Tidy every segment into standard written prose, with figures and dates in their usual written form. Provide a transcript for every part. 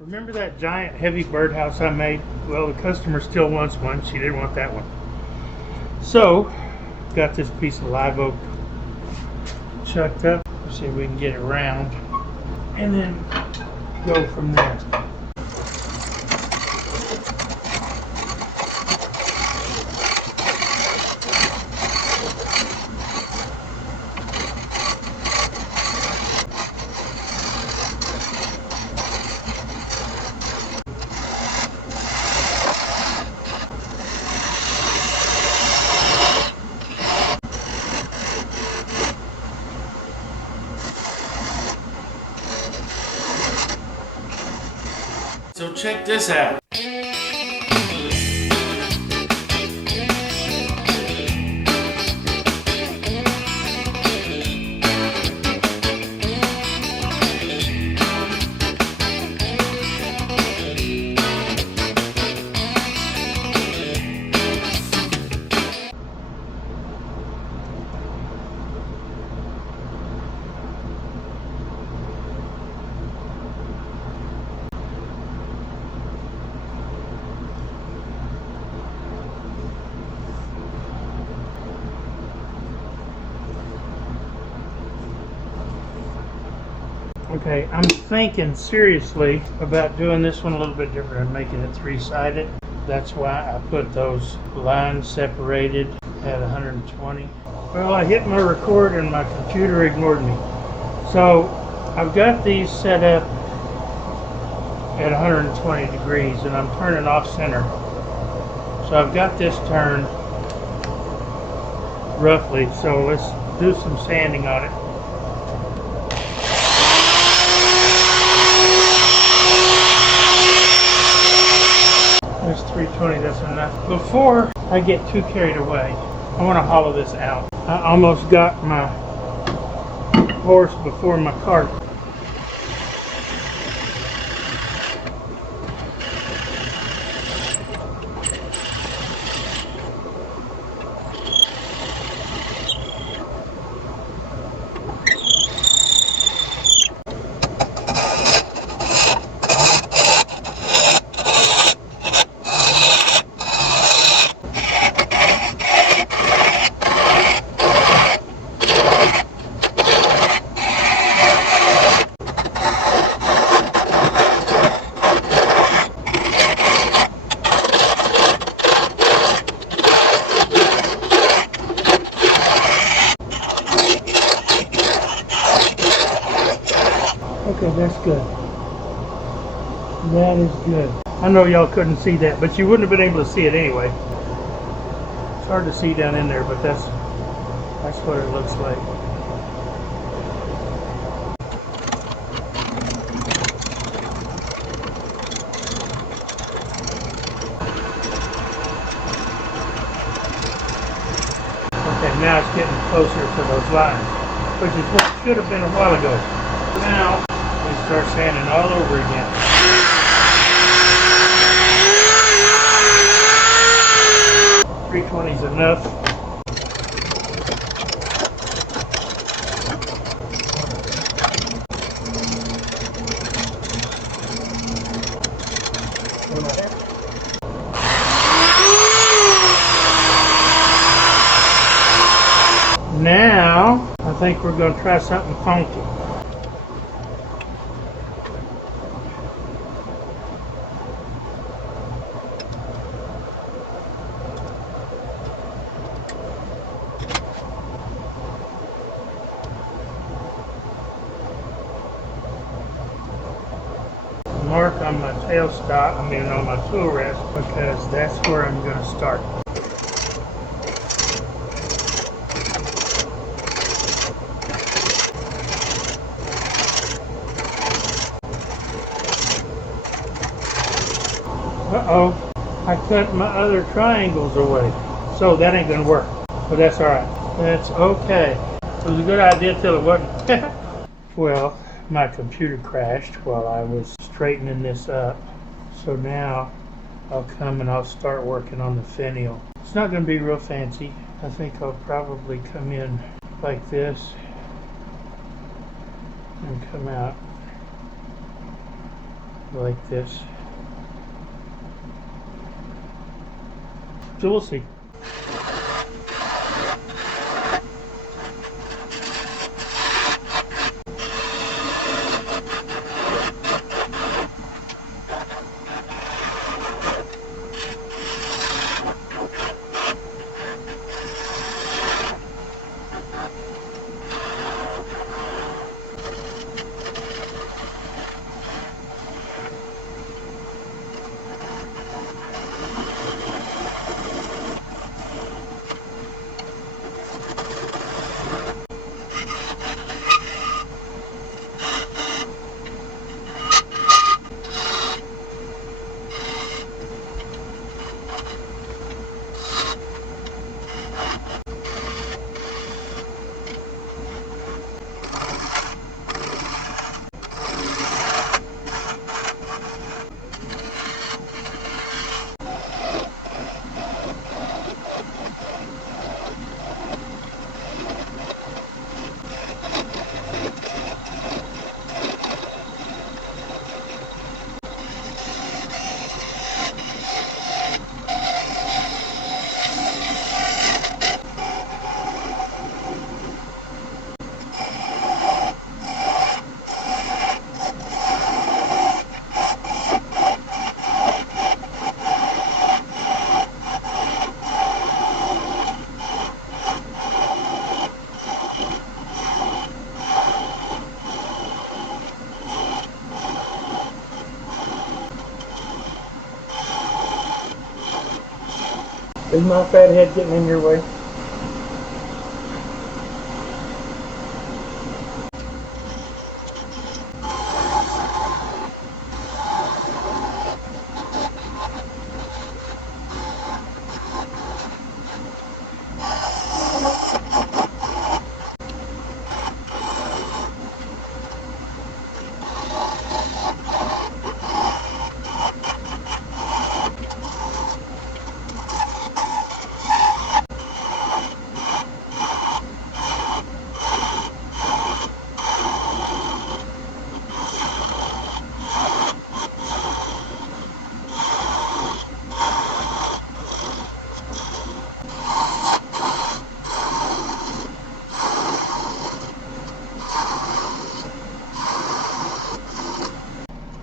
Remember that giant heavy birdhouse I made? Well, the customer still wants one. She didn't want that one. So, got this piece of live oak chucked up. Let's see if we can get it round. And then go from there. So check this out. Okay, I'm thinking seriously about doing this one a little bit different and making it three-sided. That's why I put those lines separated at 120. Well, I hit my record and my computer ignored me. So I've got these set up at 120 degrees and I'm turning off center. So I've got this turned roughly, so let's do some sanding on it. There's 320, that's enough. Before I get too carried away, I want to hollow this out. I almost got my horse before my cart. Okay, that's good. That is good. I know y'all couldn't see that, but you wouldn't have been able to see it anyway. It's hard to see down in there, but that's what it looks like. Okay, now it's getting closer to those lines, which is what it should have been a while ago. Now we start sanding all over again. 320 is enough. Now I think we're going to try something funky. Mark on my tailstock, on my tool rest, because that's where I'm going to start. Uh-oh, I cut my other triangles away, so that ain't going to work, but that's alright. That's okay. It was a good idea till it wasn't. Well, my computer crashed while I was straightening this up. So now I'll come and I'll start working on the finial. It's not going to be real fancy. I think I'll probably come in like this and come out like this. So we'll see. Is my fat head getting in your way?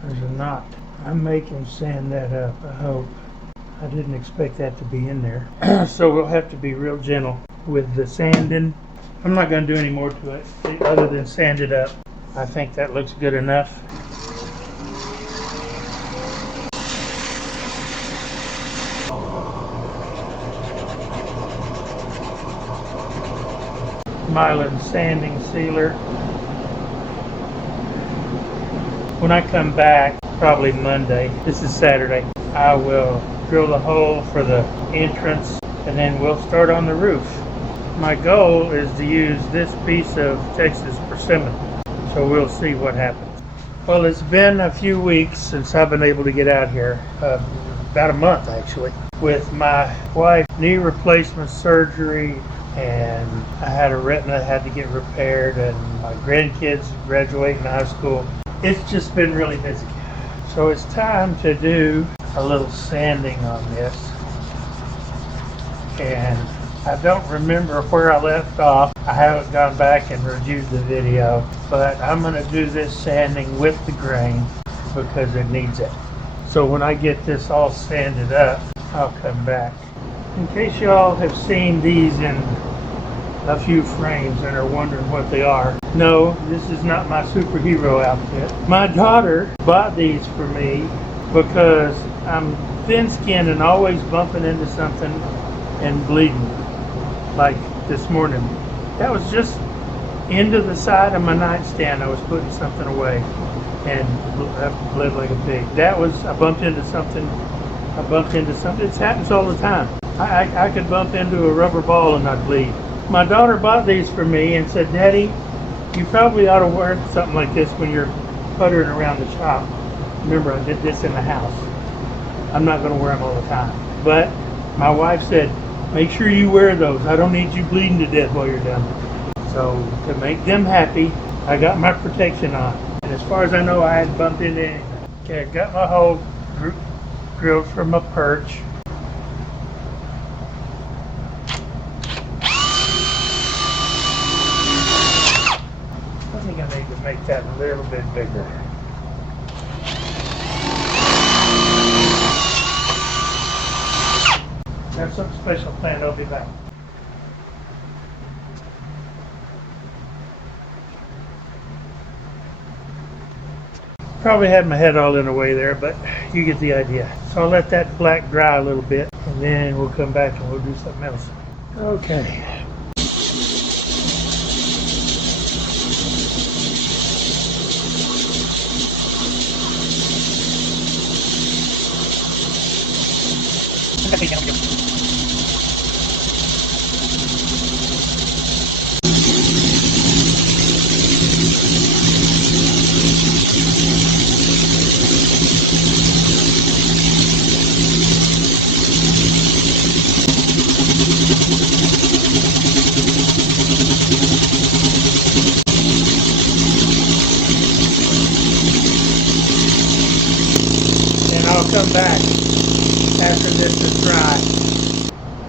There's a knot. I'm making sand that up, I hope. I didn't expect that to be in there. So we'll have to be real gentle with the sanding. I'm not going to do any more to it other than sand it up. I think that looks good enough. Mylan sanding sealer. When I come back, probably Monday, this is Saturday, I will drill the hole for the entrance and then we'll start on the roof. My goal is to use this piece of Texas persimmon, so we'll see what happens. Well, it's been a few weeks since I've been able to get out here, about a month actually, with my wife's knee replacement surgery, and I had a retina that had to get repaired, and my grandkids graduating high school. It's just been really busy. So it's time to do a little sanding on this. And I don't remember where I left off. I haven't gone back and reviewed the video, but I'm going to do this sanding with the grain because it needs it. So when I get this all sanded up, I'll come back. In case y'all have seen these in a few frames and are wondering what they are, no, this is not my superhero outfit. My daughter bought these for me because I'm thin-skinned and always bumping into something and bleeding. Like this morning, that was just into the side of my nightstand. I was putting something away and I bled like a pig. That was, I bumped into something. It happens all the time. I could bump into a rubber ball and not bleed. My daughter bought these for me and said, "Daddy, you probably ought to wear something like this when you're puttering around the shop." Remember, I did this in the house. I'm not going to wear them all the time. But my wife said, "Make sure you wear those. I don't need you bleeding to death while you're done." So to make them happy, I got my protection on. And as far as I know, I hadn't bumped into anything. Okay, I've got my hole drilled from my perch. I think I need to make that a little bit bigger. Have something special planned, I'll be back. Probably had my head all in the way there, but you get the idea. So I'll let that black dry a little bit, and then we'll come back and we'll do something else. Okay. I'll come back after this is dry.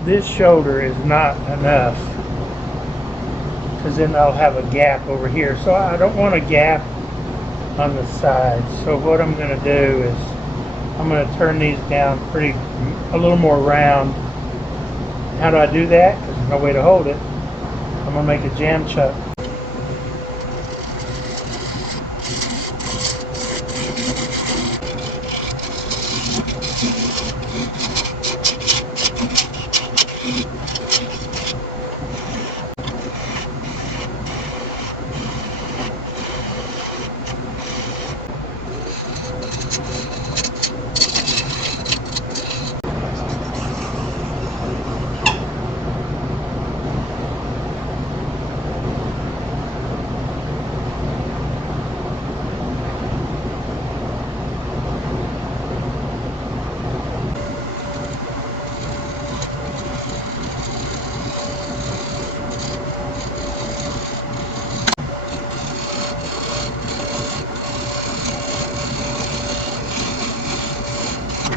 This shoulder is not enough, because then I'll have a gap over here. So I don't want a gap on the side. So what I'm going to do is I'm going to turn these down a little more round. How do I do that? Because there's no way to hold it. I'm going to make a jam chuck.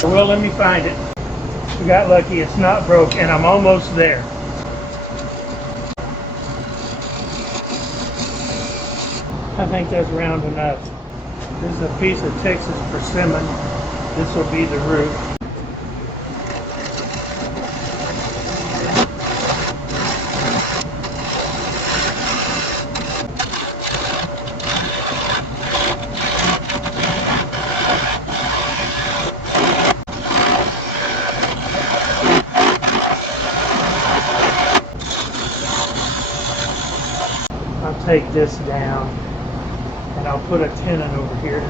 Well, let me find it. We got lucky, it's not broke, and I'm almost there. I think that's round enough. This is a piece of Texas persimmon. This will be the root. I'll take this down and I'll put a tenon over here.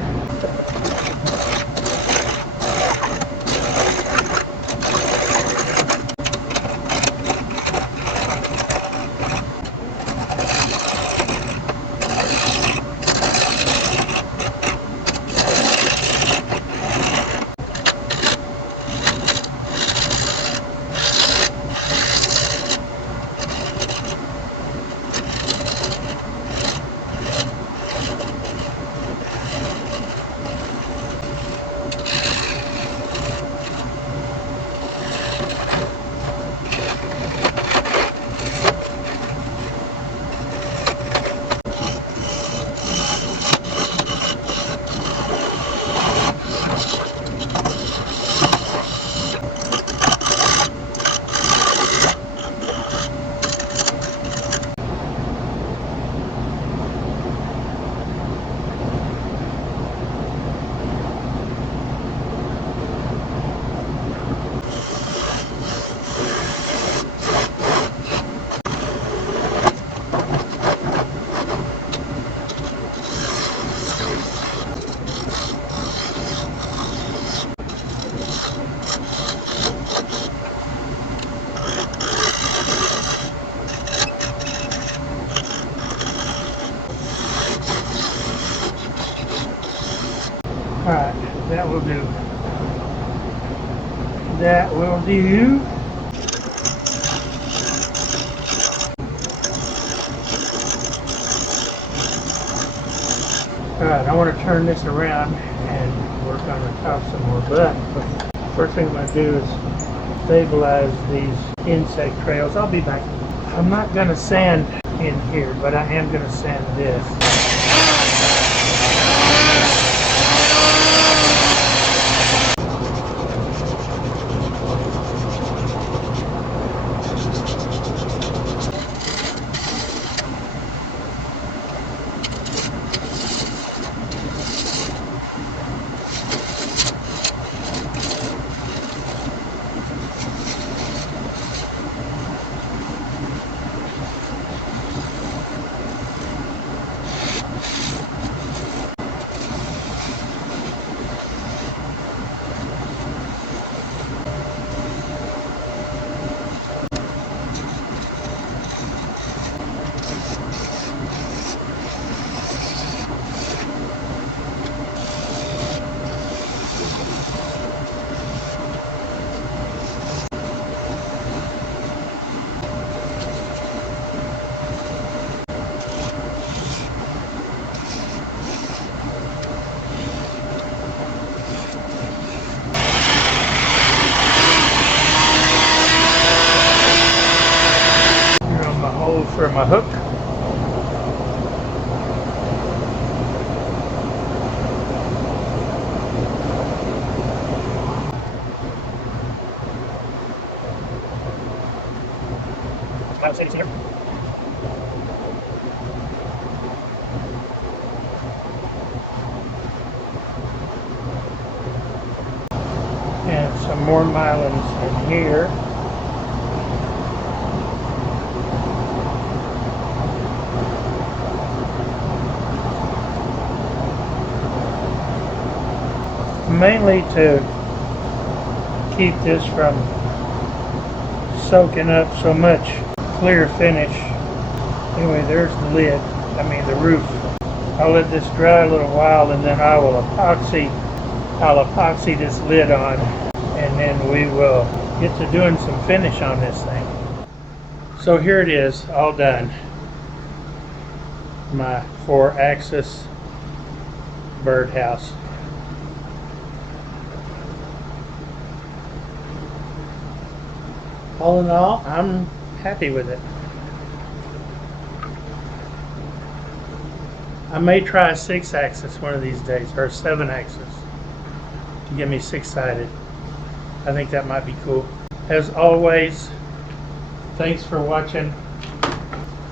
Alright, that will do. That will do. Alright, I want to turn this around and work on the top some more. But first thing I'm going to do is stabilize these insect trails. I'll be back. I'm not going to sand in here, but I am going to sand this. For my hook. And some more milings in here. Mainly to keep this from soaking up so much clear finish. Anyway, there's the lid, the roof. I'll let this dry a little while and then I'll epoxy this lid on, and then we will get to doing some finish on this thing. So here it is, all done. My 4-axis birdhouse. All in all, I'm happy with it. I may try a 6-axis one of these days, or a 7-axis to get me 6-sided. I think that might be cool. As always, thanks for watching.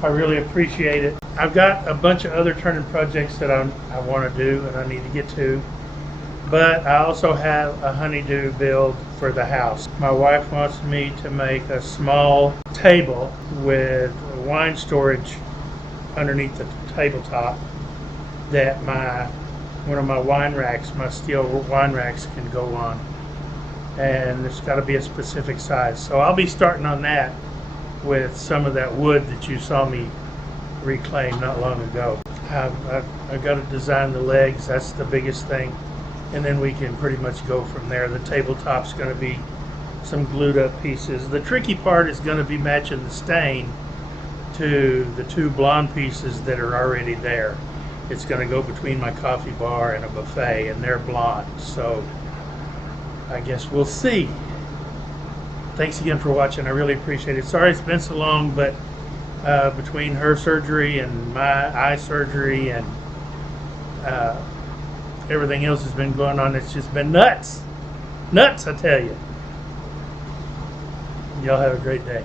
I really appreciate it. I've got a bunch of other turning projects that I want to do and I need to get to. But I also have a honeydew build for the house. My wife wants me to make a small table with wine storage underneath the tabletop that one of my wine racks, my steel wine racks, can go on. And it's got to be a specific size. So I'll be starting on that with some of that wood that you saw me reclaim not long ago. I've got to design the legs. That's the biggest thing. And then we can pretty much go from there. The tabletop's going to be some glued up pieces. The tricky part is going to be matching the stain to the 2 blonde pieces that are already there. It's going to go between my coffee bar and a buffet, and they're blonde. So I guess we'll see. Thanks again for watching. I really appreciate it. Sorry it's been so long, but between her surgery and my eye surgery and everything else has been going on, it's just been nuts. Nuts, I tell you. Y'all have a great day.